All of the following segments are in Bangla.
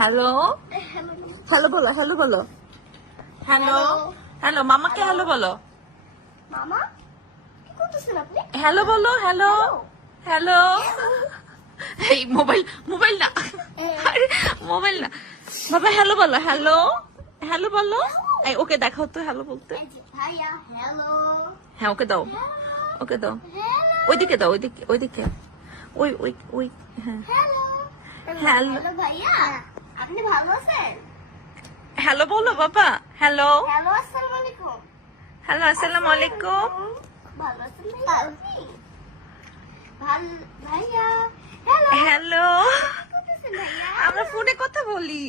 হ্যালো হ্যালো বলো, হ্যালো বলো, হ্যালো হ্যালো, মামাকে হ্যালো বলো, মামা কি করতেছেন আপনি? হ্যালো বলো, হ্যালো হ্যালো। এই মোবাইল মোবাইল না, আরে মোবাইল না বাবা, হ্যালো বলো, হ্যালো হ্যালো বলো। এই ওকে দেখাও তো হ্যালো বলতে। এই যে ভাইয়া হ্যালো হ্যাঁ ওকে দাও, ওকে দাও, ওইদিকে দাও, ওইদিকে ওইদিকে, ওই ওই ওই, হ্যাঁ হ্যালো হ্যালো হ্যালো ভাইয়া, আপনি ভালো আছেন? হ্যালো বলো বাবা, হ্যালো হ্যালো আসসালামু আলাইকুম। হ্যালো আসসালামু আলাইকুম। ভালো আছেন ভাইয়া আপনি? ভাইয়া হ্যালো হ্যালো, কি করতেছেন ভাইয়া? আমরা ফোনে কথা বলি।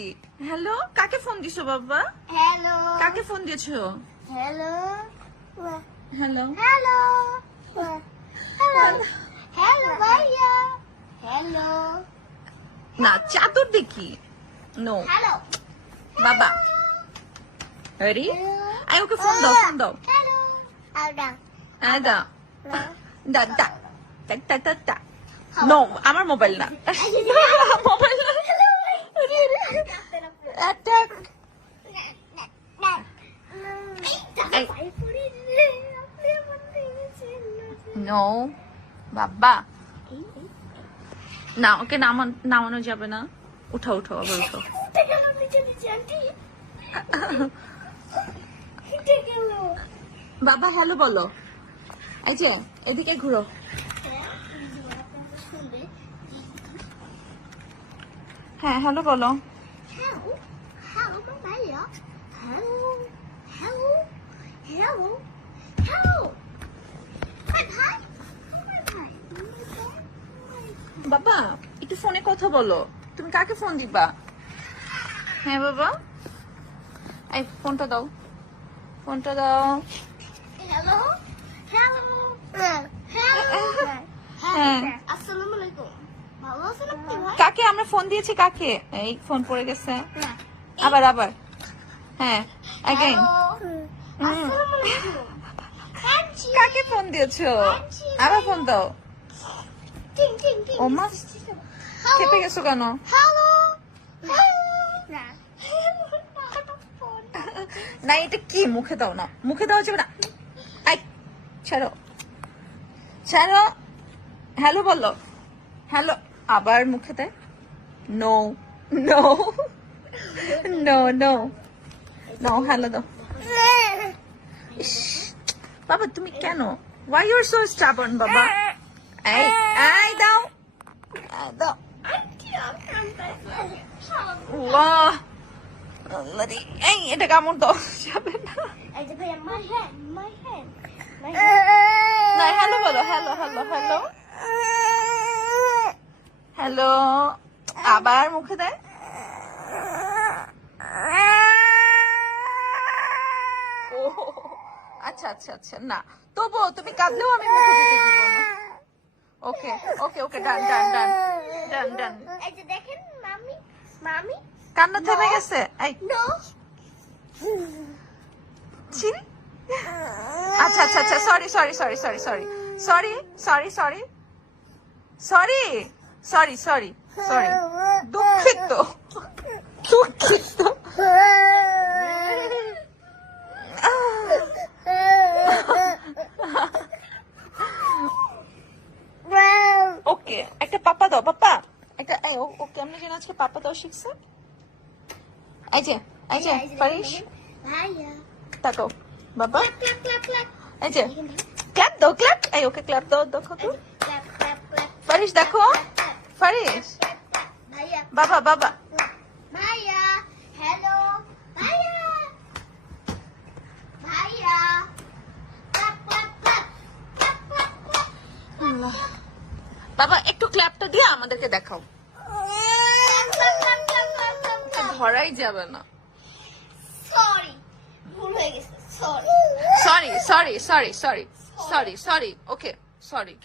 হ্যালো, কাকে ফোন দিছো বাবা? হ্যালো কাকে ফোন দিয়েছো? Hello hello hello hello hello ভাইয়া হ্যালো না, চাদর দেখি। নো হ্যালো বাবা, রেডি? আই ওকে ফোন দাও, ফোন দাও। হ্যালো আউডা আই দাও, দা দা দা দা দা দা। নো, আমার মোবাইল না, মোবাইল না। Attack. নো বাবা, না ওকে নামানো যাবে না। উঠাও উঠাও, আবার উঠাও। বাবা হ্যালো বলো। এই যে এদিকে ঘুরো। হ্যাঁ হ্যালো বলো। বাবা একটু ফোনে কথা বলো। তুমি কাকে ফোন দিবা? হ্যাঁ বাবা, এই ফোনটা দাও, ফোনটা দাও। হ্যাঁ কাকে আমরা ফোন দিয়েছি? কাকে? এই ফোন পড়ে গেছে। আবার আবার, হ্যাঁ অ্যাগেন। কাকে ফোন দিয়েছো? আবার ফোন দাও। ও মা, খেপে গেছো কেন? না এটা কি? মুখে দাও না, মুখে দাও যাবে না। আই ছাড়ো ছাড়ো। হ্যালো বলো, হ্যালো। আবার মুখে দেয়। No no no no no, hello দাও। ইস, বাবা তুমি কেন? Why you're so stubborn বাবা? এই এই দাও, দাও। বাহ, আল্লাহরে, এই এটা কামড় দাও যাবে না। না হ্যালো বলো, হ্যালো হ্যালো হ্যালো হ্যালো। আবার মুখে দেয়। ও আচ্ছা আচ্ছা আচ্ছা, না তবুও তুমি কাঁদলেও আমি মুখে দিতে দিব না। ওকে ওকে ওকে, ডান ডান ডান ডান ডান। দেখেন মামি মামি কান্না থেমে গেছে। এই নো চিন। আচ্ছা আচ্ছা আচ্ছা, sorry sorry sorry sorry sorry sorry sorry sorry sorry sorry sorry sorry, দুঃখিত দুঃখিত। ওকে একটা পাপা দাও, পাপা একটা। ও কেমনে যেন আজকে পাপা দাও শিখছে। এই যে ফারিস ভাইয়া তাকাও বাবা, ক্ল্যাপ ক্ল্যাপ ক্ল্যাপ এই যে ক্ল্যাপ দাও, ক্ল্যাপ। এই ওকে ক্ল্যাপ দাও, দেখো তো ক্ল্যাপ ক্ল্যাপ ক্ল্যাপ ফারিস, দেখো ফারিস। ভাইয়া বাবা বাবা, ভাইয়া হ্যালো ভাইয়া ভাইয়া clap clap clap clap clap clap আল্লাহ। বাবা একটু ক্ল্যাপটা দিয়ে আমাদেরকে দেখাও। ধরাই যাবে না। সরি ভুল হয়ে গেছে sorry sorry sorry sorry sorry sorry sorry, ওকে সরি।